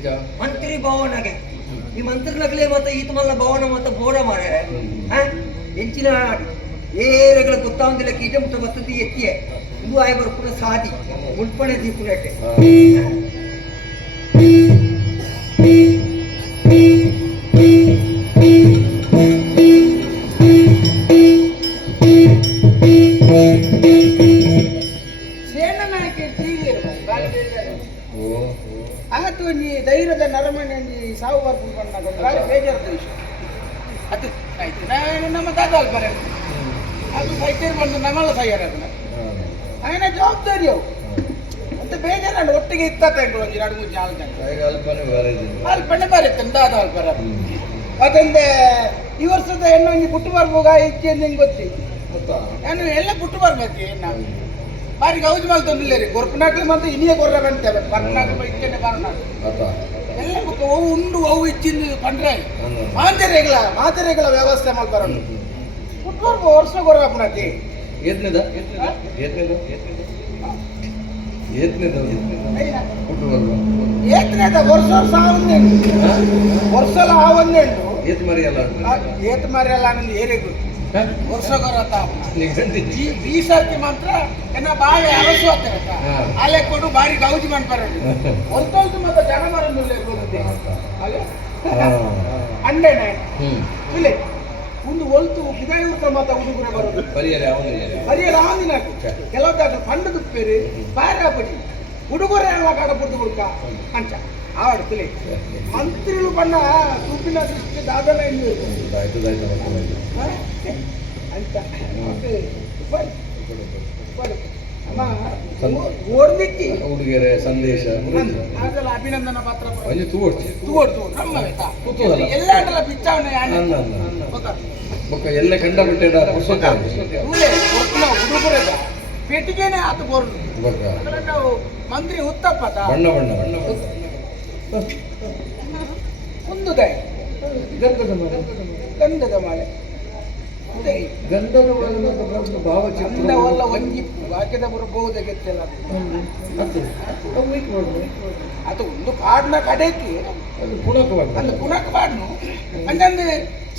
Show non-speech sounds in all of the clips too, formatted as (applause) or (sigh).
ಎಂಚ ಮಂತ್ರಿ ಭವನಗೆ ಈ ಮಂತ್ರಿಲಗಲೇ ಮತ್ತೆ ಈತ ಮಲ್ಲ ಭವನ ಮತ್ತೆ ಬೋಡ ಮಾರೆ ಹೆಂಚಿನ ಏರೆಗಳ ಗೊತ್ತಾವಂದಿಲ್ಲ ಕೀಟ ಮುಟ್ಟ ಬರ್ತದೆ ಎತ್ತಿಯೇ. ಇದು ಆಯ ಬರ್ಪುರ ಸಾದಿ. ಮುಳ್ಪಣೆ ದೀಪುನಟ್ಟೆ ಆಶ್ಚರ್ಯವು ಅಂತ ಬೇಜಾರಾണ് ಒಟ್ಟಿಗೆ ಇತ್ತ ತಗೊಂಡು ಒಂದು ಎರಡು ಮೂರು ಜಾಲ ಜನ ಅಲ್ಪನೆ ಬರುತ್ತೆ ದಾದ ಅಲ್ಪರ ಅದಂದೆ ಈ ವರ್ಷದ ಹೆಣ್ಣು ಹಿಂಗೆ ಬಿಟ್ಟು ಬರ್ಬೋಗ ಇಚ್ಛೆ ನಿಂಗೆ ಗೊತ್ತಿ? ನಾನು ಎಲ್ಲ ಬಿಟ್ಟು ಬರ್ಬೇಕು ನಾವು? ಬಾರಿ ಗೌಜ್ ಮಾಲ್ ತಂದಿಲ್ಲ ರೀ. ಗೊರ್ಪನಾಕ್ಲಿ ಮತ್ತು ಇನ್ನೇ ಗೊರ್ರ ಬಂತೇವೆ ಬರ್ನಾಕ್ಲ ಇಚ್ಛೆ ಬರ್ನಾಕ್ ಎಲ್ಲ ಅವು ಉಂಡು ಅವು ಇಚ್ಚಿಂದು ಪಂಡ್ರೆ ಮಾಂತರೇಗಳ ಮಾಂತರೇಗಳ ವ್ಯವಸ್ಥೆ ಮಾಡ್ಬಾರ ಬಿಟ್ಟು ಬರ್ಬೋ ವರ್ಷ ಗೊರ್ರ ಹಾಕ್ಬಿಡತ್ತಿ. ಎದ್ನಿದ ಏತನೇದ? ವರ್ಷ ಸಾವಿರ ವರ್ಷಲ ಆ ಒಂದೆಂಟು ಏತ್ ಮರಿಯಲ್ಲ ಏತ್ ಮರೆಯಲ್ಲ ನಂದು ಏರೇ ಗೊತ್ತು ವರ್ಷ ಗೊರತ್ತ ನಿಗಂಟಿ ಈ ಸರ್ತಿ ಮಾತ್ರ ಏನ ಬಾಳೆ ಅರಸು ಆಗ್ತದೆ ಹಾ. ಅಲ್ಲೇ ಕೊಡು ಬಾರಿ ಗೌಜಿ ಮಾಡ್ಬಾರ ಹೊಲ್ತೊಲ್ತು ಮತ್ತೆ ಜನ ಬರೋದಿಲ್ಲ ಬರುತ್ತೆ ಅಲ್ಲೇ ಅಂಡೇನೆ ಹ್ಮ್. ಇಲ್ಲಿ. ಒಂದು ಹೊಲ್ತು ವಿದಾಯ ಮಾತ ಉಡುಗೊರೆ ಬರೋದು ಹರಿಯರ ಆಂದಿನ ಕೆಲವತ್ತಾಗ ಪಂಡ ತುಪ್ಪೇರಿ ಬಾರ ಪಡಿ ಉಡುಗೊರೆ ಎಲ್ಲ ಕಾಡ ಪುಟ್ಟು ಕೊಡ್ಕ ಅಂಚ ಆವಾಡ ತಿಳಿ. ಮಂತ್ರಿಗಳು ಬಣ್ಣ ತೂಪಿನ ದೃಷ್ಟಿ ದಾದನ ಹ? ಅಂತ ಓಡ್ಲಿಕ್ಕೆ. ಹುಡುಗಿಯರೆ ಸಂದೇಶ ಆಗಲ್ಲ ಅಭಿನಂದನ ಪತ್ರ ತೂಡ್ತಿ ತೂಗೋಡು ನಮ್ಮ. ಎಲ್ಲ ಪಿಚ್ಚಾವಣೆ ಯಾಣೆ. ಬೊಕ್ಕ ಎಲ್ಲ ಕಂಡ ಬಿಟ್ಟೆಡ ಪುಸ್ತಕ ಪೆಟ್ಟಿಗೆನೆ ಆತು ಮಂತ್ರಿ ಉತ್ತಪ್ಪ ಬಣ್ಣ ಬಣ್ಣ ಬಣ್ಣ. ಒಂದು ದಯ ಗಂಧದ ಮರ ಗಂಧದ ಅದೇ. ಗಂಧದ ಮಳೆ ಭಾವಚಿತ್ರ. ಗಂಧವಲ್ಲ ಒಂಜಿ ವಾಕ್ಯದ ಬರಬಹುದು ಗೆತ್ತಲ್ಲ ಅದು. ಒಂದು ವೀಕ್ ಮಾಡ್ಬೋದು. ಅದು ಒಂದು ಕಾಡ್ನ ಪುಣಕ ಬಾಡ್ನು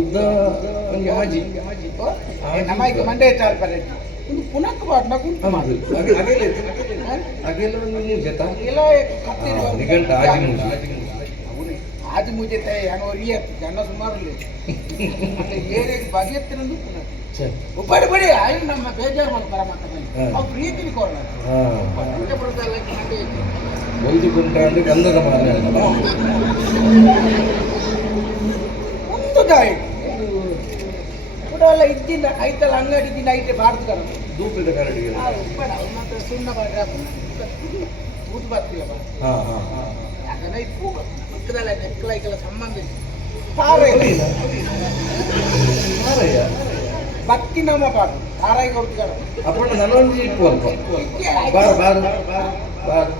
ಉದ್ದ ಒಂದು ಆಜಿ ನಮ್ಮ ಈಗ ಚಾಲ್ ಬರ ಒಂದು ಪುನಃ ಪಾಡ್ನ ಕುಂಟು ಹೌದು. ಅಗೆ- ಅಗೆಲ್ಲ ಒಂದು ಮೂರು ಜತ. ಎಲ್ಲ ಕತ್ತಿರಿ ಹಾ, ನಿಘಂಟು ಆಜಿ ಮುಜೆ. ತೈ ಹಣ ಒರಿಯತ್ತು ಜನ ಸುಮಾರು ಏರಿಯಾಗೆ ಬಗೆಯತ್ತಿರಂದು ಪುನಃ ಬಡಿ ಬಡಿ. ಆಯ್ತು ನಮ್ಮ ಬೇಜಾರು ಮಾಡ್ತಾರ ಮಾತಾಡಿ ಹಾ. ಅವು ಪ್ರೀತಿಲಿ ಕೋರಣ. ಒಂದು ಕುಂಟಾಂಡು ಗಂಧದ ಮಾಲೆ ಒಂದು ದಾಯಿ ಕೂಡ ಎಲ್ಲ ಇದ್ದಿಲ್ಲ ಐತಲ್ಲ ಅಂಗಡಿ ದಿನ ಐತೆ ಬಾರ್ದು ಧೂಪದ ಕರಡಿಗೆ ಬೇಡ ಹತ್ರ ಸುಣ್ಣ ಬಾಡ್ರಿ ಊಟ ಬರ್ತಿಲ್ಲ ಯಾಕಂದ್ರೆ ಇದು ಪೂ ಪಕ್ಕದಲ್ಲ ನೆಕ್ಕಲೈಕೆಲ್ಲ ಸಂಬಂಧ ಇಲ್ಲ. ಮಾರಯ್ಯ ಭಕ್ತಿ ನಮ್ಮ ಪಾಡು ತಾರಾಯಿ ಕೊಡ್ತಾರ ಅಪ್ಪಣ್ಣ ನನೊಂದು ಇಟ್ಟು ಅಲ್ಪ ಬಾರ್ ಬಾರ್ ಬಾರ್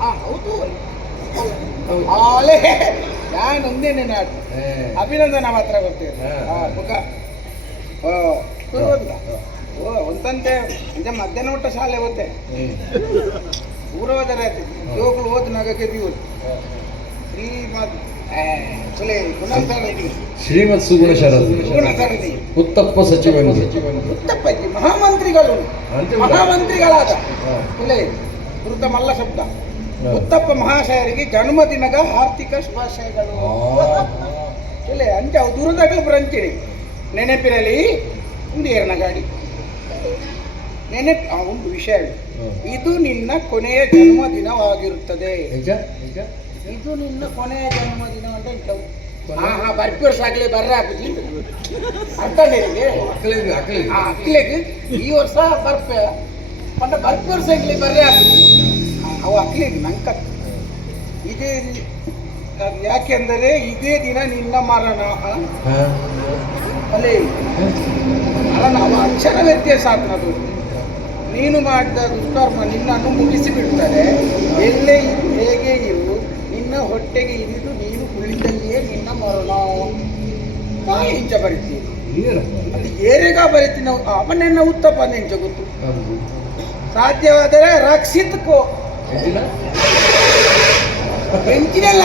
ಹಾ ಹೌದು. ಹೌದು. ಆಲೆ ನಾನು ಒಂದೇ ನಿನ್ನ ಏ. ಅಭಿನಂದನ ಮಾತ್ರ ಬರ್ತೀವಿ ಮುಖ. ಓ ಒಂದಂತೆ ನಿಜ ಮಧ್ಯಾಹ್ನ ಊಟ ಶಾಲೆ ಓದ್ತೆ. ಊರವದರ ಯೋಗಗಳು ಓದ್ ನಗಕ್ಕೆ ದೇವ್ರು ಶ್ರೀಮದ್ ಶ್ರೀಮತ್ ಸುಗುಣ ಶರದಿ ಉತ್ತಪ್ಪ ಸಚಿವನು ಉತ್ತಪ್ಪ ಮಹಾಮಂತ್ರಿಗಳು? ಮಹಾಮಂತ್ರಿಗಳಾದ. ಮಲ್ಲ ಶಬ್ದ. ಹಾ. ಉತ್ತಪ್ಪ ಮಹಾಶಯರಿಗೆ ಜನ್ಮದಿನದ ಆರ್ಥಿಕ ಶುಭಾಶಯಗಳು. ಇಲ್ಲ ಅಂಚ ಅವು ದೂರದಾಗಲೂ ಬರಂಚಿರಿ ನೆನಪಿರಲಿ ಒಂದು ಏರ್ನ ಗಾಡಿ. ನೆನಪು ಆ, ಒಂದು ವಿಷಯ ಇದು ನಿನ್ನ ಕೊನೆಯ ಜನ್ಮದಿನವಾಗಿರುತ್ತದೆ ಇದು ನಿನ್ನ ಕೊನೆಯ ಜನ್ಮದಿನ ಅಂತ ಇಂಥವು ಹಾ ಹಾ ಬರ್ಪಿ ವರ್ಷ ಆಗ್ಲಿ ಬರ್ರ ನಿನಗೆ. ಅಕ್ಕಲಿಗೆ ಈ ವರ್ಷ ಬರ್ಪ ಬಂದ ಬರ್ಪಿ ವರ್ಷ ಆಗ್ಲಿ ಬರ್ರೆ ಹಾಕುದಿ ಅವು ನಂಗೆ ನಂಕ ಇದೇ ಯಾಕೆಂದರೆ ಇದೇ ದಿನ ನಿನ್ನ ಮರಣ. ಅಲ್ಲೇ. ಅಲ್ಲ ನಾವು ಅಕ್ಷರ ವ್ಯತ್ಯಾಸ ಆಗ್ತದ. ನೀನು ಮಾಡಿದ ದುಷ್ಕರ್ಮ ನಿನ್ನನ್ನು ಮುಗಿಸಿ ಬಿಡ್ತಾರೆ ಎಲ್ಲೇ ಹೇಗೆ ಇರು ನಿನ್ನ ಹೊಟ್ಟೆಗೆ ಇರಿದು ನೀನು ಕುಳಿತಲ್ಲಿಯೇ ನಿನ್ನ ಮರಣ. ಇಂಚ ಬರಿತೀನಿ ಏನು ಅದು ಏರೆಗ ಬರಿತೀನಿ ಅವನನ್ನ ಉತ್ತಪ್ಪ ನೆಂಚ ಗೊತ್ತು. ಸಾಧ್ಯವಾದರೆ ರಕ್ಷಿತ್ಕೋ.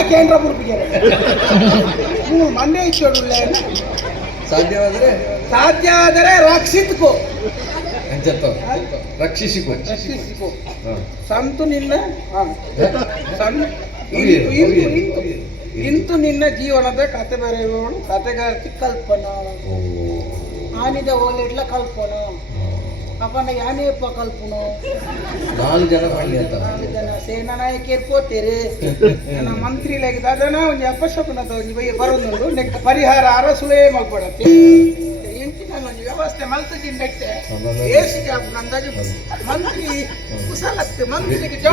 ಕೇಂದ್ರ ನೀವು ಮೊನ್ನೆ ಇಟ್ಟೋಡುಲ್ಲ ಸಾಧ್ಯವಾದರೆ ಸಾಧ್ಯ ಆದರೆ? ರಕ್ಷಿಸಿಕೊ. ರಕ್ಷಿಸಿಕೋ. ಸಂತು ನಿನ್ನ ಇಂತು ನಿನ್ನ ಜೀವನದ ಕತೆ ಬರೆಯುವವಳು ಕತೆಗಾರ್ತಿ ಕಲ್ಪನಾ. ಆನಿದ ಓಲೆಡ್ಲ ಕಲ್ಪನಾ. ಅಪ್ಪನ ಯಾನೇಪ್ಪ ಕಲ್ಪನೋ ನಾಲ್ಕು ಜನ ಮಾಡಲಿ ಅಂತ ಸೇನಾ ನಾಯಕಿಯರ್ ಪೋತೇರೆ ನನ್ನ ಮಂತ್ರಿ ಲೆಕ್ಕ ಅದನ್ನ ಒಂದು ಅಪಶಕುನದ ಒಂದು ಬೈ ನೆಕ್ಸ್ಟ್ ಪರಿಹಾರ ಅರಸುಲೇ ಮಲ್ಪಡತ್ತೆ. ಒಂದು ವ್ಯವಸ್ಥೆ ಮಲ್ತದಿನ್ ನೆಕ್ಟೆ ಜಾಬ್ ನಂದಾಜು ಮಂತ್ರಿ ಕುಸಲತ್ತೆ ಮಂತ್ರಿಗೆ ಬೇಗ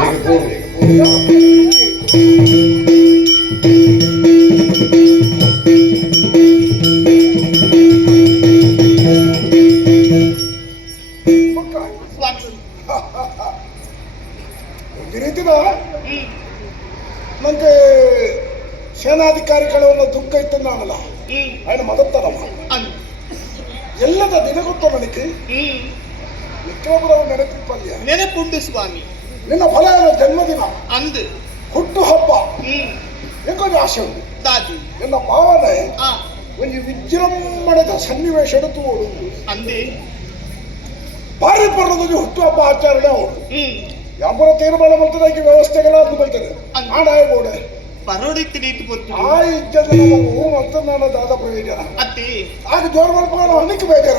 ತೀರ್ಮಾನ ಮಾಡ್ತದೆ ವ್ಯವಸ್ಥೆಗಳ ಅದು ಬರ್ತದೆ ಆಡಾಯ ಬೋಡೆ ಪರೋಡಿಕ್ಕೆ ನೀತಿ ಬರ್ತು ಆ ಇಜ್ಜದ ಮತ್ತು ನನ್ನ ದಾದ ಪ್ರಯೋಜನ ಅತ್ತಿ. ಆಗ ಜೋರ್ ಮಾಡ್ಕೊಂಡು ಅನಿಕ್ ಬೇಜಾರ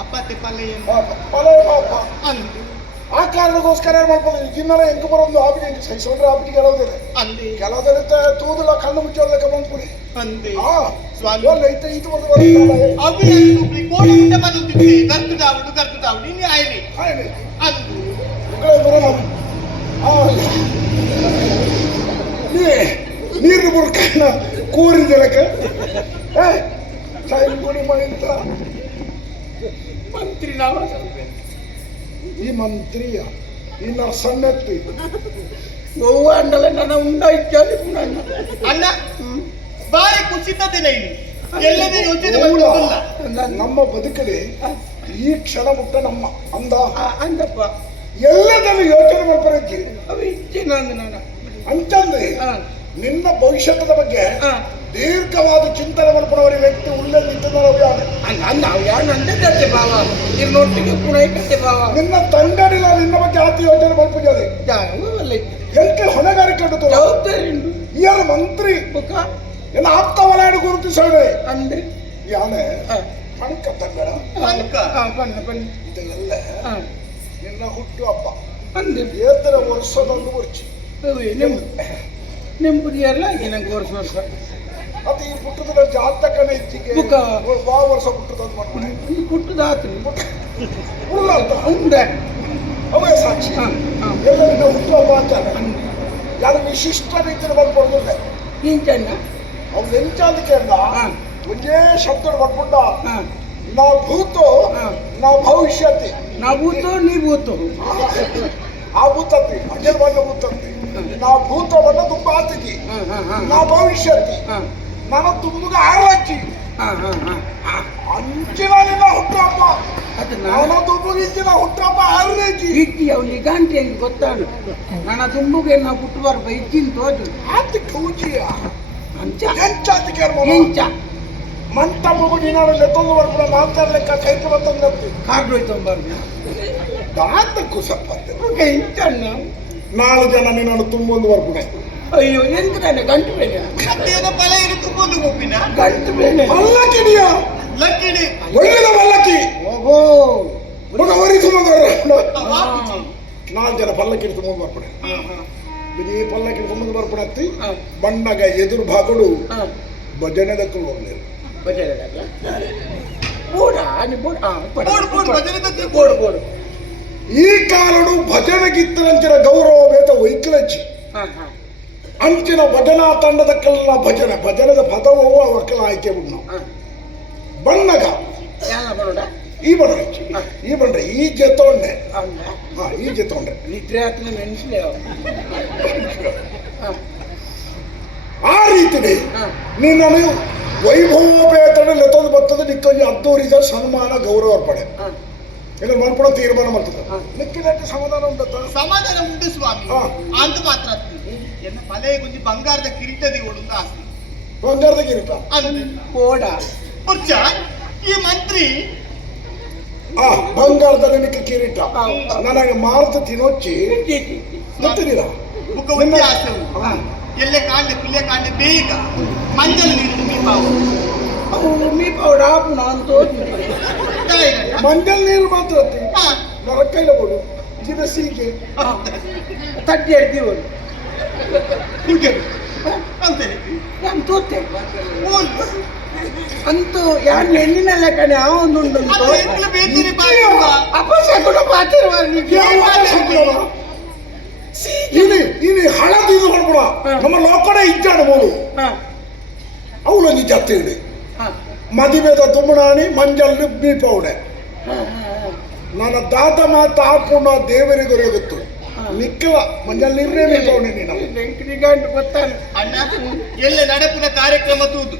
ಅಪ್ಪ ಪಲ್ಯ ಪಲೇ ಪಾಪ ಅಂದು. ಆ ಕಾರಣಕ್ಕೋಸ್ಕರ ಏನ್ ಮಾಡ್ಬೋದು? ಇನ್ನರ ಹೆಂಗ್ ಬರೋದು ಆಪಿಗೆ ಸಹಿಸೋದ್ರೆ ಆಪಿಗೆ ಕೆಲವುದಿದೆ ಅಂದಿ. ಕೆಲವುದಿರುತ್ತೆ ತೂದಲ ಕಣ್ಣು ಮುಚ್ಚೋದಕ್ಕೆ ಬಂದ್ಬಿಡಿ. ಅಂದಿ. ಆ ಸ್ವಾಮಿ. ಐತೆ ಇದು ಬರ್ದು ಬರ್ತದೆ ಅಭಿನಂದು ಕೋಣದಿಂದ ಮುಂದೆ ಬಂದು ದಾವಡು ಕರ್ತು ದಾವಡು ಇನ್ನು ಆಯ್ಲಿ. ಹಾಗೆ ಅಂದು. ಮಕ್ಕಳೇ ಬರೋಣ. ನೀರು ಬುರ್ಕನ್ನ ಕೂರಿದೆಲಕ ಸೈನ್ ಗುಡಿ ಮಣಿಂತ ಮಂತ್ರಿ ನಾವು ಈ ಮಂತ್ರಿಯ ಈ ನರ್ಸಣ್ಣತ್ತಿ ಗೋವ ಅಂಡಲ್ಲ ನನ್ನ ಉಂಡಾಯ್ಚಾಲಿ ನನ್ನ ಅಣ್ಣ ಬಾರಿ ಕುಸಿತದಿಲ್ಲ ಇಲ್ಲಿ. ಎಲ್ಲದೇ ಯೋಚನೆ ನಮ್ಮ ಬದುಕಲಿ ಈ ಕ್ಷಣ ಮುಟ್ಟ ನಮ್ಮ ಅಂದ. ಅಂದಪ್ಪ. ಎಲ್ಲದನ್ನು ಯೋಚನೆ ನಾನು. ಅಂತಂದ್ರೆ ನಿನ್ನ ಭವಿಷ್ಯದ ಬಗ್ಗೆ ದೀರ್ಘವಾದ ಚಿಂತನೆ ಮಾಡ್ಕೊಳ್ಳೋರ ವ್ಯಕ್ತಿ ಉಳ್ಳೆ ಭಾವ. ನಿನ್ನ ತಂಡಡಿಲ ನಿನ್ನ ಬಗ್ಗೆ ಆತಿ ಯೋಚನೆ ಜಾಗವಲ್ಲ ಎಂಕೆ ಹೊಣೆಗಾರಿಕೆ ಇಯರ್ ಮಂತ್ರಿ? ಎಲ್ಲ ಆಪ್ತ ವಲಯ ಗುರುತಿಸೋಣ ಅಂದ್ರೆ? ಯಾನೆ? ಪಣಕ ತಂಡ ಬಣ್ಣ ಬಣ್ಣ ಇದೆಲ್ಲ ನಿನ್ನ ಹುಟ್ಟು ಹಬ್ಬ. ಅಂದ್ರೆ ಏತರ ವರ್ಷದೊಂದು ವರ್ಷ. ಅದೇ ನಿಮ್ ನೆಂಬುದಿ ಎಲ್ಲ ಆಗಿ ನಂಗೆ ವರ್ಷ ವರ್ಷ. ಅದು ಈ ಹುಟ್ಟದ ಜಾತಕನ ಇಚ್ಚಿಗೆ ಬಾ ವರ್ಷ ಹುಟ್ಟದ ಮಾಡ್ಬಿಡಿ. ಈ ಕುಟ್ಟದ ಆತು ಉಳ್ಳ ಅಂತ. ಉಂಡೆ. ಅವೇ ಸಾಕ್ಷಿ. ಹಾ ಹಾ. ಎಲ್ಲ ನಿನ್ನ ಹುಟ್ಟು ಹಬ್ಬ ಅಂತಾನೆ ಯಾರು ವಿಶಿಷ್ಟ ರೀತಿಯಲ್ಲಿ ಬಂದ್ಕೊಡ್ತದೆ ಇಂಚಣ್ಣ ಅವ್ನು ಎಂಚಾದಕ್ಕೆ ಅಲ್ಲ ಹಾ. ಒಂದೇ ಶಬ್ದ ಬರ್ಕೊಂಡ ನಾವು ಭೂತು ನಾ ಭವಿಷ್ಯತಿ. ನಾ ಬೂತು ನೀ ಬೂತು ಆ ಭೂತತಿ ಬಣ್ಣ ಭೂತತಿ. ನಾ ಭೂತವನ್ನ ತುಂಬ ಆತಿಗಿ ಹಾ ಹಾ ಹಾ ನಾವು ಭವಿಷ್ಯತಿ. ಹಾ. ನಾನು ತುಂಬಗ ಆರಚ್ಚಿ ಅಂಚಿನ ನಿನ್ನ ಹುಟ್ಟಪ್ಪ ಅದು ನಾನು ಹುಟ್ಟಪ್ಪ ತುಂಬಗಿಂಚಿನ ಹುಟ್ಟುಹಬ್ಬ ಆರನೇಜಿ ಇಟ್ಟಿ ಅವನಿಗೆ ಗಂಟೆ ಹೆಂಗೆ ಗೊತ್ತಾನು? ನನ್ನ ತುಂಬುಗೆ ನಾ ಬಿಟ್ಟು ಬರ್ಬ ಇಚ್ಚಿನ ತೋದು ಆತಿ ಕೌಚಿಯ ಅಂಚ ಎಂಚಾತಿಗೆ ಎಂಚ. ಮಂಟ ಮಗುಡಿ ನಾನು ಲೆತ್ತೊಂದು ಬರ್ಬಿಡ ಮಾತಾಡ್ಲಿಕ್ಕ ಕೈ ಪುರ ತಂದತ್ತಿ ಕಾರ್ಡೋಯ್ತು ಬರ್ಬ ದಾಂತ ಕುಸಪ್ಪ. ಇಂಚಣ್ಣ ನಾಳೆ ಜನ ನೀನು ತುಂಬೊಂದು ಬರ್ಬಿಡ ಅಯ್ಯೋ ಎಂತ ತಾನೆ ಗಂಟು ಬೇನೆ ಬಲ ಫಲ ತುಂಬೊಂದು ಮುಪ್ಪಿನ ಗಂಟು ಬೇನೆ ಮಲ್ಲಕ್ಕಿಡಿಯ ಲಕ್ಕಿಡಿ ಒಳ್ಳೆದ ಮಲ್ಲಕ್ಕಿ. ಓಹೋ. ಹುಡುಗ ಸುಮಂದ್ರ ನಾಲ್ಕು ಜನ ಪಲ್ಲಕ್ಕಿ ತುಂಬೊಂದು ಬರ್ಬಿಡ ಹಾ ಹಾ. ತುಂಬೊಂದು ಬರ್ಬಿಡತ್ತಿ ಬಣ್ಣಗ ಎದುರು ಭಾಗಡು ಹಾ. ಭಜನೆದಕ್ಕೂ ಹೋಗ್ಲಿಲ್ಲ ಬಜಾರದಾಗ ಬೋಡ ನೀ ಬೋಡ ಹಾ ಬೋಡು ಬೋಡು ಭಜನೆ ತತ್ತಿ ಬೋಡು ಬೋಡು ಈ ಕಾರಣು ಭಜನೆ ಗಿತ್ತರಂಚಿನ ಗೌರವ ಬೇತ ವೈಕಲಚ್ಚಿ ಹಾ ಹಾ ಅಂಚಿನ ಭಜನಾ ತಂಡದಕ್ಕೆಲ್ಲ ಭಜನೆ ಭಜನದ ಪದವೂ ಅವಕ್ಕೆಲ್ಲ ಆಯ್ಕೆ ಬಿಡ್ ನಾವು ಹ. ಬಣ್ಣಗ ಯಾನ ಬರೋಡ ಈ ಬಂಡ್ರೆ ಈ ಬಂಡ್ರೆ ಈ ಜೆತ್ತೊಂಡೆ ಅವನ ಹಾ ಈ ಜೆತ್ತೊಂಡೆ ನಿದ್ರೆ ಹತ್ತಿನ ಮೆಣಸಿಲೆ ಆ ರೀತಿಲಿ ಹ. ವೈಭವೋಪೇತನ ಲೆತ್ತೊಂದು ಬರ್ತದೆ ನಿಕ್ಕಲ್ಲಿ ಅದ್ದೂರಿದ ಸನ್ಮಾನ ಗೌರವ ಪಡೆ ಇಲ್ಲ ಮಲ್ಪಡ ತೀರ್ಮಾನ ಮಾಡ್ತದೆ. ನಿಕ್ಕಿನಟ್ಟು ಸಮಾಧಾನ ಉಂಟ ಸಮಾಧಾನ ಉಂಟು ಸ್ವಾಮಿ. ಅಂತ ಮಾತ್ರ ಎನ್ನ ತಲೆ ಗುಂಜಿ ಬಂಗಾರದ ಕಿರೀಟದಿ ಓಡುತ್ತ ಆಸ್ತಿ ಬಂಗಾರದ ಕಿರೀಟ? ಅಂದು ಕೋಡ ಪುರ್ಚ ಈ ಮಂತ್ರಿ. ಆ ಬಂಗಾರದ ನಿನಕ್ಕೆ ಕಿರೀಟ. ನನಗೆ ಮಾರುತ ತಿನ್ನೊಚ್ಚಿ ಗೊತ್ತಿದ್ದೀರಾ ಮುಖ ಒಂದೇ ಆಸೆ ಎಲ್ಲೇ ಕಾಂಡೆ ಪಿಲ್ಲೆ ಕಾಂಡೆ ಬೇಗ. ಮಂಜಲ್ ನೀರು ಮೀಪಾವು ಅವು ಮೀ ಪೌಡ ನಾನು ತೋರಿಸಿ ಮಂಜಲ್ ನೀರು ಮಾತ್ರ ನರಕೈಲ ಬೋಡು ದಿನ ಸೀಗೆ ತಟ್ಟಿ ಎಡ್ತೀವಿ ಕುಡಿಯರು ಅಂತ ನಾನು ತೋತೆ. ಅಂತೂ ಯಾನ್ ಹೆಣ್ಣಿನ ಲೆಕ್ಕನೆ ಅವನು ಅದು ಎಂಕ್ಲು ಬೇಕಿರಿ ಬಾಯುವ ಅಪಶಕುನ ಪಾತಿರುವ ಇನಿ ಇನಿ ಹಣ ತಿಂದು ಮಾಡ್ಬಿಡ ಹ. ನಮ್ಮ ಲೋಕಡೆ ಇದ್ದಾನೆ ಮೂಲು ಅವಳು ಇಡಿ ಮದುವೆದ ಮದಿಮೆದ ತುಮ್ಮಣಾಣಿ ಮಂಜಲ್ ಬೀಪೌಡೆ ನನ್ನ ದಾತ ಮಾತ ಹಾಪುಣ ದೇವರಿಗೆ ಹೋಗುತ್ತು. ನಿಕ್ಕಲ ಮಂಜಲ್ ನಿರ್ಣಯ ಬೀಪೌಡೆ ನೀನು. ಎಲ್ಲ ನಡಪಿನ ಕಾರ್ಯಕ್ರಮ ತೂದು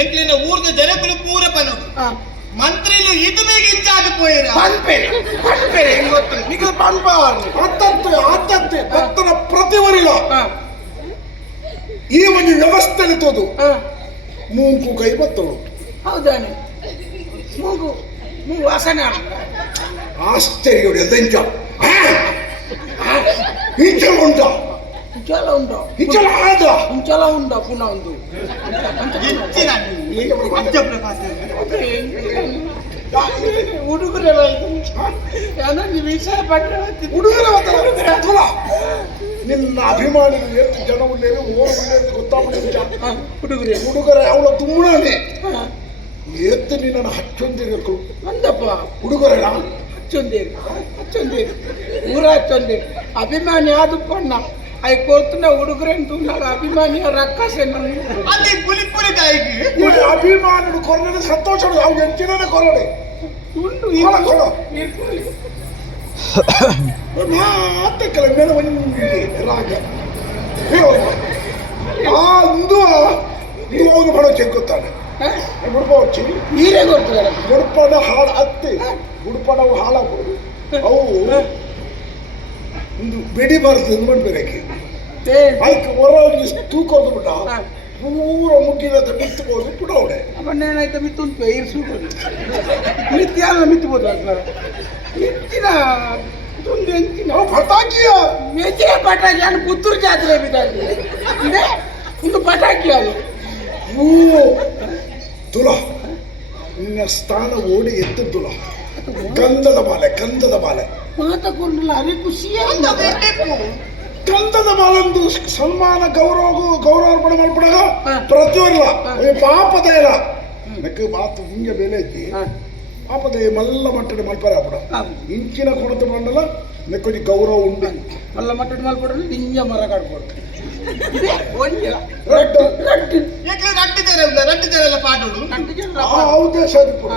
ಎಂಕ್ಲಿನ ಊರ್ದ ಜನಗಳು ಪೂರ ಪನೋದು ಮಂತ್ರಿಲು ಇದು ಬೇಗ ಇಂಚಾಗಿ ಪೋಯಿರ? ಪನ್ಪೆರೆ ಹೆಂಗ್ ಗೊತ್ತು? ನಿಖಲ್ ಪನ್ಪಾರ್ನು ಅತ್ತಂತೆ ಆತತ್ತೆ ಭಕ್ತನ ಪ್ರತಿವರಿಲ. ಈ ಒಂದು ವ್ಯವಸ್ಥೆ ತೋದು. ಮೂಂಕು ಕೈ ಬತ್ತಳು. ಹೌದಾನೆ. ಮೂಗು ಮೂಗು ವಾಸನೆ ಆಶ್ಚರ್ಯ ಎಂಚ ಇಂಚಲ ಉಂಟ? ಇಂಚಲ ಉಂಟ. ಇಂಚಲ ಆದ? ಇಂಚಲ ಉಂಟ ಪುನಃ ಒಂದು. ಹೆಚ್ಚಿನ ಅಜ್ಜಪ್ರಕಾಶ ಹುಡುಗರೆಲ್ಲ ಏನೋ ನೀವು ವಿಷಯ ಪಟ್ಟರೆ ಹುಡುಗರ ಮಾತಾಡ ನಿನ್ನ ಅಭಿಮಾನಿಗಳು ಎಷ್ಟು ಜನ ಉಳ್ಳೇನು ಓಡೋದು ಅಂತ ಗೊತ್ತಾಗ್ಬಿಟ್ಟಿದ್ದ ಹುಡುಗರೇ. ಹುಡುಗರ ಅವಳ ತುಮ್ಮನೇ ಎತ್ತು ನಿನ್ನನ್ನು ಹಚ್ಚೊಂದಿರಬೇಕು ಅಂದಪ್ಪ ಹುಡುಗರಣ ಹಚ್ಚೊಂದೇರು ಹಚ್ಚೊಂದೇರು. ಊರ ಹಚ್ಚೊಂದೇರು. ಅಭಿಮಾನಿ ಆದು ಪಣ್ಣ. ಅವು ಕೊರ್ತನ ಹುಡುಗರೇನು ನಾನು ಅಭಿಮಾನಿಯ ರಕ್ಕಸೆ ಅಲ್ಲಿ ಪುಲಿ ಪುಲಿ ಕಾಯಿಗೆ ಅಭಿಮಾನಿಗಳು ಕೊರಡೆ ಸಂತೋಷ ಅವ್ನು ಎಂಚಿನ ಕೊರಡೆ ಉಂಟು ಇಲ್ಲ ಕೊಡ. ಮಾತ ಕಲಂಗನ ಒಂದೇ ರಾಗ. ಅಂದು ಹೋಗಿ ಬರೋ ಚೆಕ್ಕುತ್ತಾನೆ. ಗುಡ್ಪಿ ನೀರೇ ಗೊತ್ತಿದ್ದಾರೆ ಗುಡ್ಪಡ ಹಾಳು ಹತ್ತಿ ಗುಡ್ಪಡವು ಹಾಳಾಗ್ಬೋದು. ಅವು ಒಂದು ಬೆಡಿ ಬಾರಿಸಿ ಅಂದ್ಕೊಂಡ್ಬೇಕಿ ಅದಕ್ಕೆ ಹೊರವರಿಗೆ ತೂಕ ಬಿಟ್ಟ ಪೂರ ಮುಗಿಲದ ಮಿತ್ತು ಹೋದ್ರು ಬಿಡ ಅವಡೆ ಅವನ್ನೇನಾಯ್ತು ಮಿತ್ತು ಒಂದು ಪೈರ್ ಸೂಟ್ ಮಿತ್ತು ಯಾರು ಮಿತ್ತು ಹೋದ್ರು ಮಿತ್ತಿನ ನಾವು ಪಟಾಕಿಯ? ಮೆಜಿಯ ಪಟಾಕಿ ಅನ್ನು ಪುತ್ತೂರು ಜಾತ್ರೆ ಬಿದ್ದಾಗಿ ಒಂದು ಪಟಾಕಿ ಅದು. ಓ ತುಲ ನಿನ್ನ ಸ್ಥಾನ ಓಡಿ ಎತ್ತು ತುಲ ಗಂಧದ ಬಾಲೆ ಗಂಧದ ಮಾಲೆ ಮಾತಕೊಂಡಲ್ಲ ಅರೆ ಖುಷಿಯ ಗಂಧದ ಬಾಲಂದು ಸನ್ಮಾನ ಗೌರವ ಗೌರವಾರ್ಪಣೆ ಮಾಡ್ಬಿಡಾಗ ಪ್ರತಿಯೊಲ್ಲ ಪಾಪದ ಇಲ್ಲ ನನಗೆ ಮಾತು ಹಿಂಗೆ ಬೆಲೆ ಐತಿ. ಪಾಪದ ಮಲ್ಲ ಮಟ್ಟದ ಮಲ್ಪರ ಬಿಡ ಇಂಚಿನ ಕೊಡತ ಮಂಡಲ ನೆಕ್ಕೊಂದು ಗೌರವ ಉಂಡು మళ్ళీ మట్టడి మళ్ళీ నింజ మర కడుకోడు ರಡ್ಡ ಏಕೆ ರಟ್ಟು ಜನ ಇಲ್ಲ ರಟ್ಟು ಜನ ಎಲ್ಲ ಪಾಡೋಡು ಆ ಉದ್ದೇಶ ಅದು ಕೂಡ.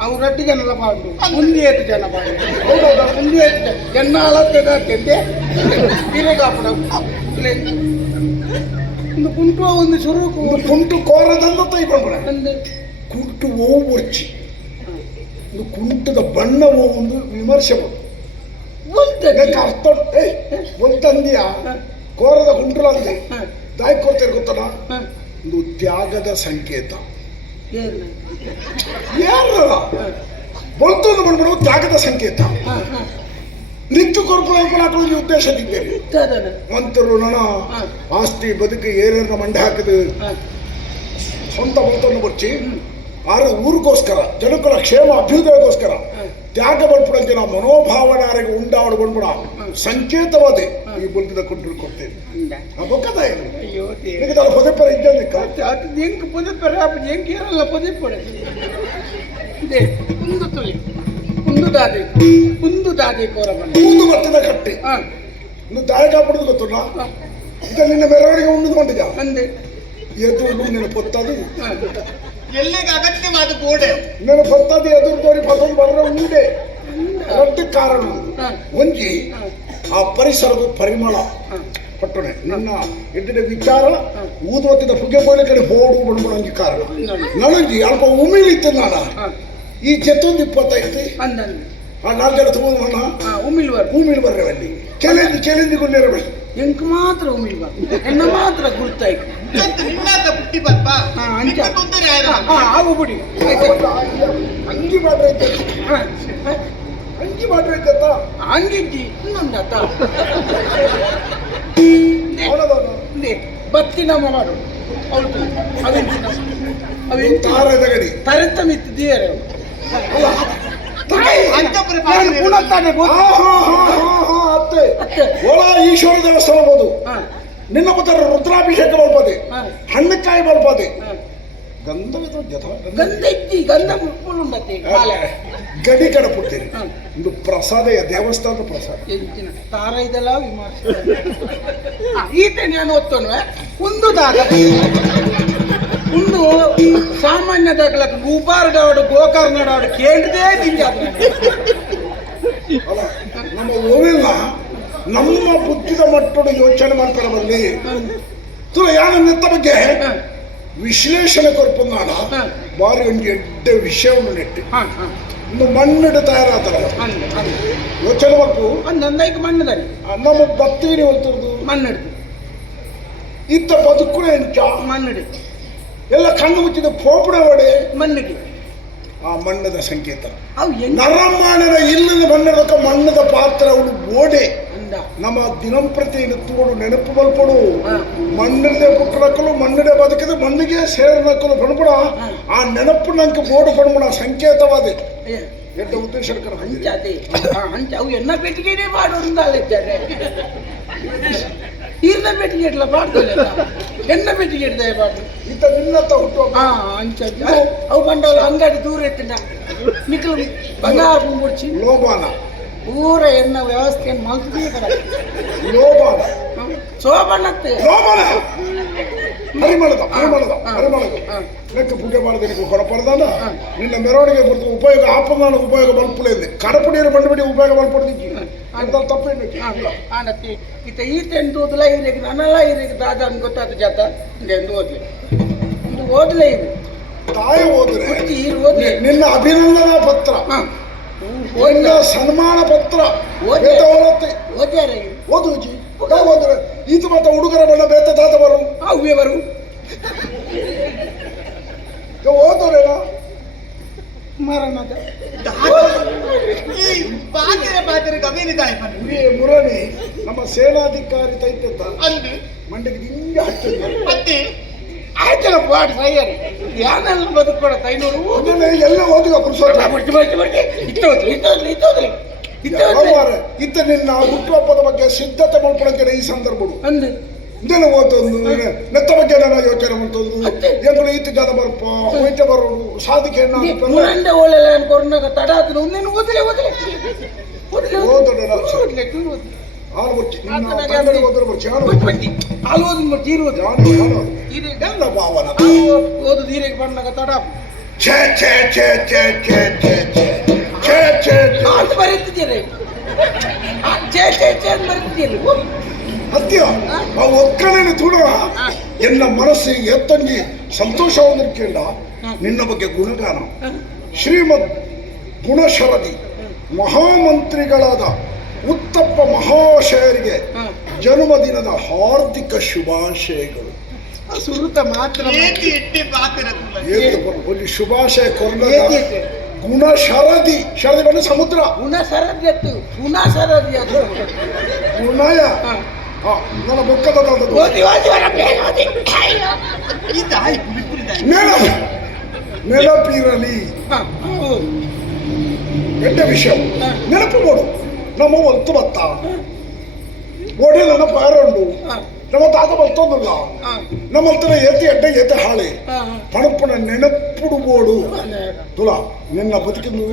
అవు రెడ్డి జనల పాడు ముందు ఏటి జన పాడు ముందు ఏటి జన జన్నాల తెగంటే తీరే కాపడం కుంటూ ఉంది సురుకు ಒಂದು ಕುಂಟು ಕೋರದಂತ ತೈಕೊಂಡ್ರೆ అంది ಕುಂಟು ಓ ಒರ್ಚಿ ಇದು ಕುಂಟದ ಬಣ್ಣ ಒಂದು ವಿಮರ್ಶೆ ಬಂತು. ಅರ್ಥ ಒಂದಂದಿಯ ಕೋರದ ಕುಂಟಲ ಅಂದೆ ದಾಯಿ ಕೊಡ್ತಾರೆ ಗೊತ್ತಲ್ಲ? ಒಂದು ತ್ಯಾಗದ ಸಂಕೇತ. ಯಾರ ಬೊಳ್ತು ತ್ಯಾಗದ ಸಂಕೇತ. ನಿತ್ಯ ಕೊರ್ಪುರ ಹಾಕೊಳ್ಳೋ ಉದ್ದೇಶದಿದ್ದೇವೆ ಮಂತರು ನಣ ಆಸ್ತಿ ಬದುಕು ಏನೇನು ಮಂಡೆ ಹಾಕಿದ ಸ್ವಂತ ಬೊಳ್ತನ್ನು ಬರ್ಚಿ. ಆದ್ರೆ ಊರಿಗೋಸ್ಕರ ಜನಗಳ ಕ್ಷೇಮ ಅಭ್ಯುದಯಗೋಸ್ಕರ ತ್ಯಾಗ ಮಾಡ್ಬಿಡಕ್ಕೆ ನಾವು ಮನೋಭಾವನಾರಿಗೆ ಉಂಡಾವಡು ಬಂದ್ಬಿಡ ಸಂಕೇತವಾದೆ ಈ ಬುಲ್ಕಿದ ಕೊಟ್ಟರು ಕೊಡ್ತೇನೆ ಬೊಕ್ಕದ ಮಿಗದ ಪೊದೆ ಪರ ಇದ್ದಕ್ಕ ಅದು ಎಂಕ್ ಪೊದೆ ಪರ ಎಂಕ್ ಇರಲ್ಲ ಪೊದೆ ಪರ ಇದೆ. ಕುಂದು ತುಳಿ ಕುಂದು ದಾದೆ. ಕುಂದು ದಾದೆ ಕೋರ ಕೂದು ಬರ್ತದ ಕಟ್ಟಿ. ಇನ್ನು ದಾಯ ಕಾಪಿಡುದು ಗೊತ್ತಲ್ಲ ನಿನ್ನ ಮೆರವಣಿಗೆ ಉಂಡುಕೊಂಡಿದ್ದ ಅಂದೆ ಎದುರು ನಿನ್ನ ಪೊತ್ತದು. ಎಲ್ಲಿಗೆ ಅಗತ್ಯವಾದ ಗೋಡೆ? ನಿನ್ನ ಪೊತ್ತದು ಎದುರು ಕೋರಿ ಪಸಂದು ಬರೋ ಉಂಡೆ. ದೊಡ್ಡ ಕಾರಣ. ಒಂಜಿ ಆ ಪರಿಸರದ ಪರಿಮಳ. ಪಟ್ಟಣೆ. ನನ್ನ ಎಡ್ಡೆ ವಿಚಾರ ಊದುವತ್ತಿದ ಪುಗೆ ಬೋಲೆ ಕಡೆ ಬೋಡು ಬಣ್ಣ ಕಾರಣ. ನನಗೆ ಅಲ್ಪ ಉಮಿಳಿತ್ತು ನಾನು. ಈ ಚೆತ್ತೊಂದು ಇಪ್ಪತ್ತೈದು. ಅಂದಂದೆ ಆ ನಾಲ್ಕು ಜನ ತಗೊಂಡು ಮಣ್ಣ ಹಾ ಉಮಿಲ್ವಾರು ಭೂಮಿಲಿ ಬರ್ರವಲ್ಲಿ ಕೆಲೆಂದು ಕೆಲೆಂದು ಗೊಂಡಿರಬೇಕು ಎಂಕ್ ಮಾತ್ರ ಉಮಿಲ್ ಬರ್ತದೆ ಹೆಣ್ಣು ಮಾತ್ರ ಗುರುತಾಯ್ತು. ನಿಮ್ಮಾದ ಬುಟ್ಟಿ ಬಪ್ಪ ಅಂಚ ತೊಂದರೆ ಆಗು ಬಿಡಿ ಅಂಗಿ ಮಾಡ್ರೆ ಅಂಗಿ ಮಾಡ್ರೆ ಅಂಗಿದ್ದಿ ಇನ್ನೊಂದು ಅತ್ತ ಬತ್ತಿನ ಮಾಡು ಅವಳು ಅವೆಂತ? ಅವೆಂತ? ತಗಡಿ. ತರೆತ್ತ ಮಿತ್ತು ದೇಯರೆ ಅಲ್ಲ ಅಂತ ಪ್ರಕಾರ ಗುಣ ತಾನೆ ಗೊತ್ತು? ಮತ್ತೆ ಓಲ ಈಶ್ವರ ದೇವಸ್ಥಾನ ಹೋದು ನಿನ್ನ ಪುತ್ರ ರುದ್ರಾಭಿಷೇಕ ಬಲ್ಪದೆ. ಹಣ್ಣಕ್ಕಾಯಿ ಬಲ್ಪದೆ. ಗಂಧವಿದ ಜೊತೆ ಗಂಧ. ಇತ್ತಿ ಗಂಧ ಗಡಿ ಕಡೆ ಪುಟ್ಟಿರಿ. ಒಂದು ಪ್ರಸಾದ ದೇವಸ್ಥಾನದ ಪ್ರಸಾದ. ತಾರ ಇದೆಲ್ಲ ವಿಮರ್ಶೆ. ಈತ ನಾನು ಓದ್ತಾನೆ ಒಂದು ದಾಗ ಒಂದು ಸಾಮಾನ್ಯ ದಾಖಲಾಗ ರೂಪಾರ್ಡಾಡು ಗೋಕರ್ಣಡಾಡು ಕೇಳಿದೆ ನಿಂಗೆ ನಮ್ಮ ಓವೆಲ್ಲ ನಮ್ಮ ಬುದ್ಧಿದ ಮಟ್ಟದ ಯೋಚನೆ ಮಾಡ್ತಾರೆ ಬರಲಿ ತುಲ ಯಾನ ನೆತ್ತ ಬಗ್ಗೆ ವಿಶ್ಲೇಷಣೆ ಕೊರ್ಪುನ್ನಾಡ ಹಾ. ಬಾರಿ ಒಂದು ಎಡ್ಡೆ ವಿಷಯವನ್ನು ನೆಟ್ಟು. ಒಂದು ಮಣ್ಣಿಡ ತಯಾರಾತಾರ ಯೋಚನೆ ಮಕ್ಕಳು ನಂದೈಕ ಮಣ್ಣು ಮಣ್ಣದಲ್ಲಿ. ನಮ್ಮ ಬತ್ತೀರಿ ಹೊಲ್ತಿರ್ದು. ಮಣ್ಣಿಡ್ದು ಇತ್ತ ಬದುಕು ಎಂಚ ಮಣ್ಣಿಡಿ. ಎಲ್ಲ ಕಣ್ಣು ಮುಚ್ಚಿದ ಪೋಪುಡ ಒಡೆ ಮಣ್ಣಿಗೆ. ಆ ಮಣ್ಣದ ಸಂಕೇತ. ನರಮಾನನ ಇಲ್ಲದ ಬಣ್ಣದಕ್ಕ ಮಣ್ಣದ ಪಾತ್ರ ಅವಳು ಗೋಡೆ ನಮ್ಮ ದಿನಂಪ್ರತಿ ಎತ್ತುಗಳು ನೆನಪು ಬಲ್ಪಡು ಮಣ್ಣದೇ ಪುಟ್ಟನಕ್ಕಲು ಮಣ್ಣಡೆ ಬದುಕಿದ ಮಣ್ಣಿಗೆ ಸೇರನಕ್ಕಲು ಬಣ್ಬಿಡ ಆ ನೆನಪು ನಂಗೆ ಬೋರ್ಡ್ ಬಣ್ಬಿಡ ಸಂಕೇತವಾದೆ. ಎಂತ ಉದ್ದೇಶ ಹಂಚ ಅವು ಎನ್ನ ಪೆಟ್ಟಿಗೆನೇ ಮಾಡೋದ್ರಿಂದ (laughs) ಈರ್ನ ಭೇಟಿಗೆ ಇಡ್ಲ ಬಾಡ್ದು ಎಣ್ಣ ಭೇಟಿಗೆ ಇಡ್ದೆ ಬಾಡ್ದು ಇತ್ತ ನಿನ್ನತ್ತ ಹುಟ್ಟು ಹಾ ಅಂಚ ಅವು ಬಂಡವಾಳ ಅಂಗಡಿ ದೂರ ಎತ್ತಿನ ನಿಕ್ಕಲು ಬಂಗಾರ ಮುಡ್ಚಿ ಲೋಬಾನ. ಊರ ಎಣ್ಣ ವ್ಯವಸ್ಥೆ ಮಾಡ್ತೀರ ಲೋಬಾಲ ಸೋಬಣ್ಣತ್ತೆ ಲೋಬಾಲ ಮರಿ ಮಾಡೋದು ಮರಿ ಹಾ ಮರಿ లెక్క పుట్టే నీకు కొనపడదా నిన్న మెరవడిగే గుర్తు ఉపయోగ ఆపదానికి ఉపయోగ బల్పులేదు కడప నీరు పండుబడి ఉపయోగ బల్పడింది ಅಂತ ತಪ್ಪೇನು ಆನತ್ತಿ ಈತ ಈತ ಎಂತ ಓದಲ ಈಗ ನನ್ನಲ್ಲ ಈಗ ದಾದ ಅಂತ ಗೊತ್ತಾದ ಜಾತ ಎಂದು ಓದ್ಲಿ. ಇದು ಓದಲೇ ಇದು. ತಾಯಿ ಓದ್ರೆ ಈ ಓದ್ಲಿ ನಿನ್ನ ಅಭಿನಂದನಾ ಪತ್ರ. ನಿನ್ನ ಸನ್ಮಾನ ಪತ್ರ. ಓದತ್ತೆ ಓದ್ಯಾರ ಓದು ಜಿ ಓದ್ರೆ ಈತ ಮಾತ್ರ ಹುಡುಗರ ಬಣ್ಣ ಬೇತ ತಾತ ಬರು ಓದೋರೇನ ಮರಣದ ಈ ಪಾತ್ರೆ ಪಾತ್ರೆ ಆಯ್ಪನೆ ಇದೇ ಮುರಣಿ ನಮ್ಮ ಸೇನಾಧಿಕಾರಿ ತೈತತ್ತ ಅಂದು ಮಂಡಿಗೆ ಹಿಂಗೆ ಹಚ್ಚಿದ್ರು ಮತ್ತೆ? ಆಯ್ತಲ್ಲ ಪಾಟ್ ಸೈಯರ್ ಯಾನಲ್ಲಿ ಬದುಕೊಡ ಐನೂರು? ಅದನ್ನೇ ಎಲ್ಲ ಓದಿಗ ಪುರುಷೋತ್ತ ಬರ್ತಿ ಬರ್ತಿ ಬರ್ತಿ ಇತ್ತೋದ್ಲಿ ಇತ್ತೋದ್ಲಿ ಇತ್ತೋದ್ಲಿ ಇತ್ತ ನಿನ್ನ ಹುಟ್ಟುಹಬ್ಬದ ಬಗ್ಗೆ ಸಿದ್ಧತೆ ಮಾಡ್ಕೊಳಕ್ಕೆ ಈ ಸಂದರ್ಭಗಳು. ಅಂದು. ಇದೆಲ್ಲ ಓದೋದು ನೆತ್ತ ಬಗ್ಗೆ ನಾನು ಯೋಚನೆ ಅತ್ತೆ. ಎಂಗಳು ಈತ ಜನ ಬರ್ಪ ಹೋಯ್ತ ಬರೋದು ಸಾಧಿಕೆ ಮುರಂಡೆ ಒಳ್ಳೆಲ್ಲ ಅನ್ಕೊಂಡಾಗ ತಡ ಆತನ ಒಂದೇನು ಓದಲೆ ಓದಲೆ. ಓದಲೆ ಓದೋಣ ಓದಲೆ ಟೂರ್ ಓದ್ಲಿ ಹಾಲು ಬರ್ಚಿ ನಿನ್ನ ಆತನ ತಂದೆಗೆ ಓದ್ರೆ ಬರ್ಚಿ ಹಾಲು ಬರ್ತಿ ಬರ್ತಿ ಹಾಲು ಓದಿ ಬರ್ತಿ ತೀರು ಓದಿ ಯಾನು ಯಾನು ತೀರೆ ಎಲ್ಲ ಭಾವನ. ಓದು ತೀರೆಗೆ ಬಂದಾಗ ತಡ. ಛೇ ಛೇ ಛೇ ಛೇ ಛೇ ಛೇ ಛೇ. ಛೇ ಛೇ ಬರೀತಿದ್ದೀರಿ. ಛೇ ಛೇ ಛೇ ಬರೀತಿದ್ದೀರಿ. ಹತ್ತಿಯ ಆ ಒಕ್ಕಣೆ ತುಡ ಎನ್ನ ಮನಸ್ಸಿಗೆ ಎತ್ತಂಗಿ ಸಂತೋಷವನ್ನು ಕೇಳ ನಿನ್ನ ಬಗ್ಗೆ ಗುಣಗಾನ. ಶ್ರೀಮದ್ ಗುಣಶರದಿ ಮಹಾಮಂತ್ರಿಗಳಾದ ಉತ್ತಪ್ಪ ಮಹಾಶಯರಿಗೆ ಜನ್ಮದಿನದ ಹಾರ್ದಿಕ ಶುಭಾಶಯಗಳು. ಸುರುತ ಮಾತ್ರ ಒಂದು ಶುಭಾಶಯ ಕೊಂಡಾಗ ಏತೈತೆ? ಗುಣಶರದಿ. ಶರದಿ ಬಂದ್ರೆ ಸಮುದ್ರ. ಗುಣ ಶರದಿ ಗುಣ ಶರದಿ ಅದು. ಗುಣಯ. ನನ್ನ ಬೊಕ್ಕ ದೊಡ್ಡದು ಓದಿ ಓದಿ ನೆನಪು ನೆನಪಿರಲಿ ಎಂಟ ವಿಷಯ. ನೆನಪು ನೋಡು ನಮ್ಮ ಒತ್ತು ಬತ್ತ ಓಡಿ ನನ್ನ ಪಾರಂಡು. ನಮ್ಮ ತಾತ ಬರ್ತೊಂದಿಲ್ಲ ನಮ್ಮ ಹತ್ರ ಏತೆ ಎಡ್ಡೆ ಏತೆ ಹಾಳೆ. ಪಣಪ್ಪನ ನೆನಪಿಡುಬೋಡು ತುಲ ನಿನ್ನ ಬದುಕಿದ್ದು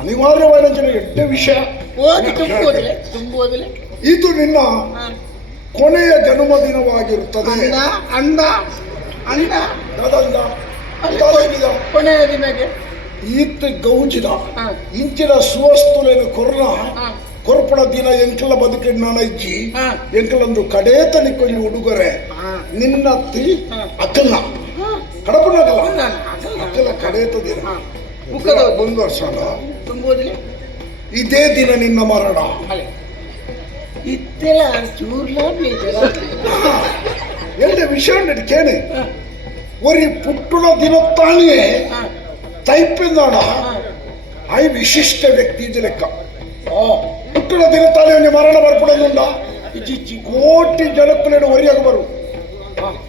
ಅನಿವಾರ್ಯವಾದ ಜನ ಎಡ್ಡೆ ವಿಷಯ. ಇದು ನಿನ್ನ ಕೊನೆಯ ಜನ್ಮದಿನವಾಗಿರುತ್ತದೆ. ಅಣ್ಣ ಅಣ್ಣ ಅಂದ? ಅದಲ್ಲ ಕೊನೆಯ ದಿನಗೆ ಈತ್ ಗೌಜಿದ. ಇಂಚಿನ ಸುವಸ್ತುಲೇನು ಕೊರ್ರ ಕೊರ್ಪಣ ದಿನ ಎಂಕಲ ಬದುಕಿನ ಇಜ್ಜಿ ಹಾ. ಎಂಕಲೊಂದು ಕಡೇತ ತನಿಕೊಂಡು ಉಡುಗೊರೆ. ನಿನ್ನ ತಿ ಅಕಲ್ಲ ಕಡಪನಾಗಲ್ಲ. ಅಕ್ಕಲ ಕಡೇತ ದಿನ ಒಂದು ವರ್ಷ ತುಂಬುವುದಿಲ್ಲ ಇದೇ ದಿನ ನಿನ್ನ ಮರಣ. എന്റെ വിഷയം ಎಂದ ವಿಷಯ ಕೇನೆ ಒರಿ ಪುಟ್ಟುಳ ದಿನ ತಾನೇ ತೈಪಿಂದಾಣ ಐ ವಿಶಿಷ್ಟ ವ್ಯಕ್ತಿ ಇದು ಲೆಕ್ಕ. ಪುಟ್ಟುಳ ದಿನ ತಾನೇ ಅವನಿಗೆ ಮರಣ ಬರ್ಪಡೋದುಂಡ ಇಜ್ಜಿ ಕೋಟಿ ಜನಕ್ಕೂ ಒರಿಯಾಗ ಬರು.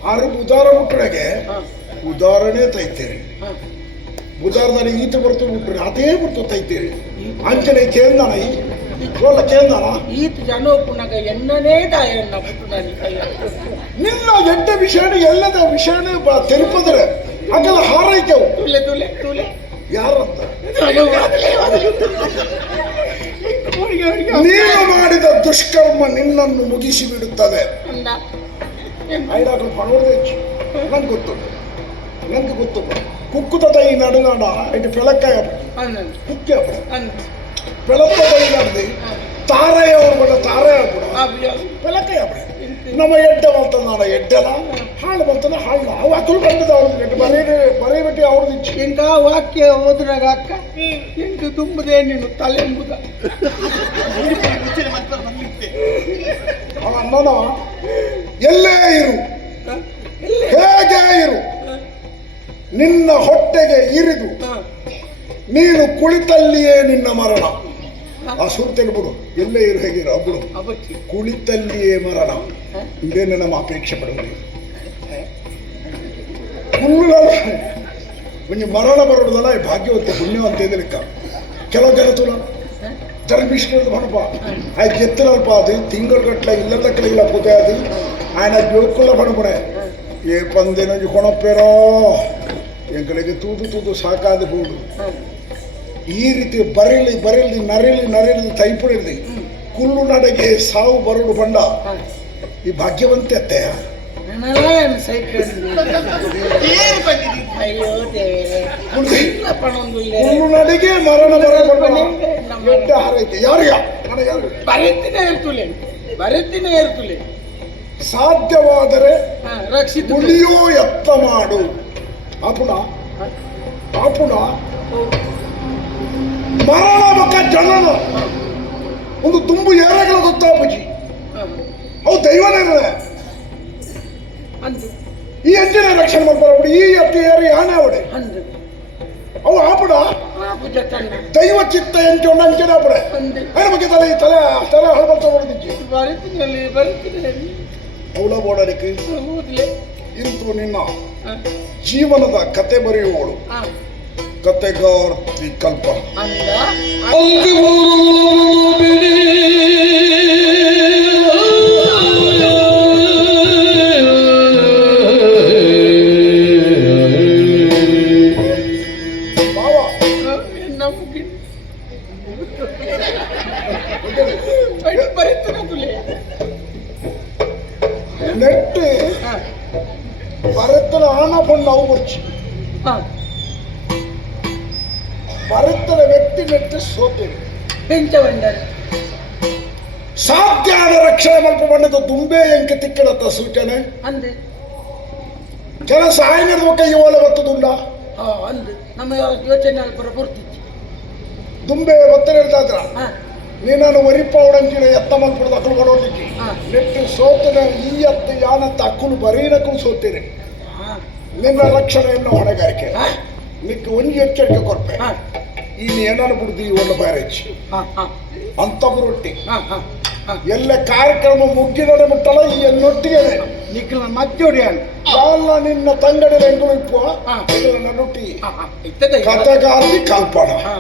ಆರು ಉದಾರ ಹುಟ್ಟಣಗೆ ಉದಾಹರಣೆ ತೈತೇರಿ. ಉದಾರದಲ್ಲಿ ಈತ ಬರ್ತು ಬಿಟ್ರೆ ಅದೇ ಬರ್ತು ತೈತೇರಿ. ಅಂಚನೆ ಕೇಂದ್ರ ಈತ ಜನ ಪುನಗ ಎನ್ನನೇ ತಾಯನ್ನ ಪುಟ್ಟು ನಾನು ಕೈಯ ನಿನ್ನ ಎಂಟ ವಿಷಯನ ಎಲ್ಲದ ವಿಷಯನ ತಿರುಪದ್ರೆ ಅದೆಲ್ಲ ಹಾರೈಕೆವು. ತುಲೆ ಯಾರಂತ? ನೀನು ಮಾಡಿದ ದುಷ್ಕರ್ಮ ನಿನ್ನನ್ನು ಮುಗಿಸಿ ಬಿಡುತ್ತದೆ. ನಂಗೆ ಗೊತ್ತು. ನಂಗೆ ಗೊತ್ತು. ಕುಕ್ಕುದ ಈ ನಡುನಾಡ ಇಟ್ಟು ಬೆಳಕಾಯ ಕುಕ್ಕೆ ಬಡ ತಾರೆ ಆಗ್ಬಿಡ. ಅಬ್ಬಿಯ ಬೆಳಕಾಯ ನಮ್ಮ ಎಡ್ಡೆ ನಾನು ಎಡ್ಡೆಲ ಹಾಳು ಬರ್ತದ ಹಾಳು. ಅವು ಅಕ್ಕಲು ಬಂದದ ಅವ್ರದ್ದು ಬರೀ ಬರೀ ಬಿಟ್ಟು ಅವ್ರದ್ದು ಇಂಕ ವಾಕ್ಯ ಹೋದ್ರಾಗ ಅಕ್ಕ ಇಂದು ತುಂಬುದೇ ನೀನು ತಲೆ ಎಂಬುದ ಮುಚ್ಚಿನ ಮಾತ್ರ ಬಂದಿತ್ತೆ ಅವ ಅಣ್ಣನ ಎಲ್ಲೇ ಇರು. ಹೇಗೆ ಇರು. ನಿನ್ನ ಹೊಟ್ಟೆಗೆ ಇರಿದು ನೀನು ಕುಳಿತಲ್ಲಿಯೇ ನಿನ್ನ ಮರಣ. ಹಸು ತೆಗ್ಬಿಡು ಎಲ್ಲೇ ಇರು ಹೇಗಿರು ಒಬ್ಬಳು ಕುಳಿತಲ್ಲಿಯೇ ಮರಣ. ಇದೇನು ನಮ್ಮ ಅಪೇಕ್ಷೆ ಪಡೋದು ಒಂದು ಮರಣ ಬರೋದಲ್ಲ ಭಾಗ್ಯವಂತ ಪುಣ್ಯವಂತ ಲೆಕ್ಕ. ಕೆಲವು ಗೆಲತುಲ ಧರ್ಮಿಷ್ಠರು ಹೊಣಪ ಆ ಗೆತ್ತಲಪ್ಪ ಅದು ತಿಂಗಳುಗಟ್ಟಲೆ ಇಲ್ಲದ ಇಲ್ಲ ಪುದೆ ಅದು. ಆಯ್ನ ಜೋಕುಲ್ಲ ಬಣಬಣೆ ಏ ಪಂದೇನೋ ಹೊಣಪ್ಪೇರೋ ಎಂಗಳಿಗೆ ತೂದು ತೂದು ಸಾಕಾದ ಹೋಡು ಈ ರೀತಿ ಬರೀಲಿ ಬರೀಲಿ ನರಿಲಿ ನರಿಲಿ ತೈಪುಡಿರ್ದಿ ಕುಲ್ಲು ನಡಗೆ ಸಾವು ಬರಲು ಬಂಡ ಈ ಭಾಗ್ಯವಂತೆ ಅತ್ತೆ. ಕುಲ್ಲು ನಡೆಗೆ ಮರಣ ಹಾರೈತೆ. ಬರೆತಿನೇ ಇರ್ತುಲೆ ಬರೆತಿನೇ ಇರ್ತುಲೆ ಸಾಧ್ಯವಾದರೆ ಉಳಿಯೋ ಎತ್ತ ಮಾಡು. ಅಪುಣ ಅಪುಣ ಮರಣ ಮಕ್ಕ ಜನನ ಒಂದು ತುಂಬು ಏರಗಳು ಗೊತ್ತಾ ಅಪ್ಪಾಜಿ? ಅವು ದೈವನೇ ಇರಲ್ಲ ಈ ಎಂಜಿನ ರಕ್ಷಣೆ ಮಾಡ್ತಾರೆ ಅವಳು ಈ ಎತ್ತಿ ಏರಿ ಆನೆ ಅವಡೆ ಅವು ಆಪಡ? ದೈವ ಚಿತ್ತ ಎಂಟು ಅಂಚಿನ ಆಪಡೆ. ಏನು ಅದ್ರ ಬಗ್ಗೆ ತಲೆ ತಲೆ ತಲೆ ಹಳಬರ್ತ ಬರ್ತಾ ಬರೆತಿನಲ್ಲಿ ಅವಳ ಬೋಡಲಿಕ್ಕೆ ಓದ್ಲೆ ಇಂತು ನಿನ್ನ ಜೀವನದ ಕತೆ ಬರೆಯುವವಳು. ಹಾ ಕತೆಗಾರ್ತಿ ಕಲ್ಪ ಅಂದ ನೀನನ್ನು ಒರಿಪ ಅವಡಂಚಿನ ಎತ್ತ ಮಲ್ಪಡದ ಅಕ್ಕಳು ಕೊಡೋದಿಕ್ಕಿ. ನೆಟ್ಟು ಸೋತನ ಈ ಎತ್ತ ಯಾನತ್ತ ಅಕ್ಕಳು ಬರೀನಕ್ಕಳು ಸೋತೀರಿ ನಿನ್ನ ರಕ್ಷಣೆಯನ್ನು ಹೊಣೆಗಾರಿಕೆ. ನಿಕ್ಕ ಒಂದು ಎಚ್ಚರಿಕೆ ಕೊಡ್ಪೆ ಇನ್ನು ಈ ಬಿಡ್ದು ಒಂದು ಹಾ ಅಂತ ರೊಟ್ಟಿ ಎಲ್ಲ ಕಾರ್ಯಕ್ರಮ ಮುಗ್ಗಿದರೆ ಮುಟ್ಟಲ್ಲ ಈ ಎನ್ನೊಟ್ಟಿಗೆ. ನಿಕ್ಕಲ ಎಲ್ಲ ನಿನ್ನ ತಂಗಡಿ ಬೆಂಗಳೂರು ಇಪ್ಪು. ಇದನ್ನ ರೊಟ್ಟಿ ಹಾ ಹಾ.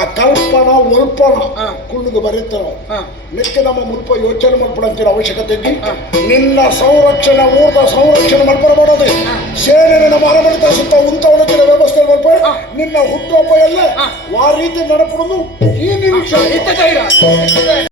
ಆ ಕಲ್ಪನ ಒಲ್ಪನ ಕುಳ್ಳಿಗೆ ಬರೀತಾರ ನಿತ್ಯ ಮೆಕ್ಕೆ ನಮ್ಮ ಮುಲ್ಪ ಯೋಚನೆ ಮಾಡ್ಕೊಳಂತಿರ ಅವಶ್ಯಕತೆ. ನಿನ್ನ ಸಂರಕ್ಷಣೆ ಊರ್ದ ಸಂರಕ್ಷಣೆ ಮಾಡ್ಕೊಂಡು ಮಾಡೋದು. ಸೇನೆ ನಮ್ಮ ಅರಮಡಿತ ಸುತ್ತ ಉಂತ ಉಳಿತಿರೋ ವ್ಯವಸ್ಥೆ ಮಾಡ್ಬ. ನಿನ್ನ ಹುಟ್ಟುಹಬ್ಬ ಎಲ್ಲ. ಆ ರೀತಿ ನಡಪಡೋದು ಈ ನಿರೀಕ್ಷೆ.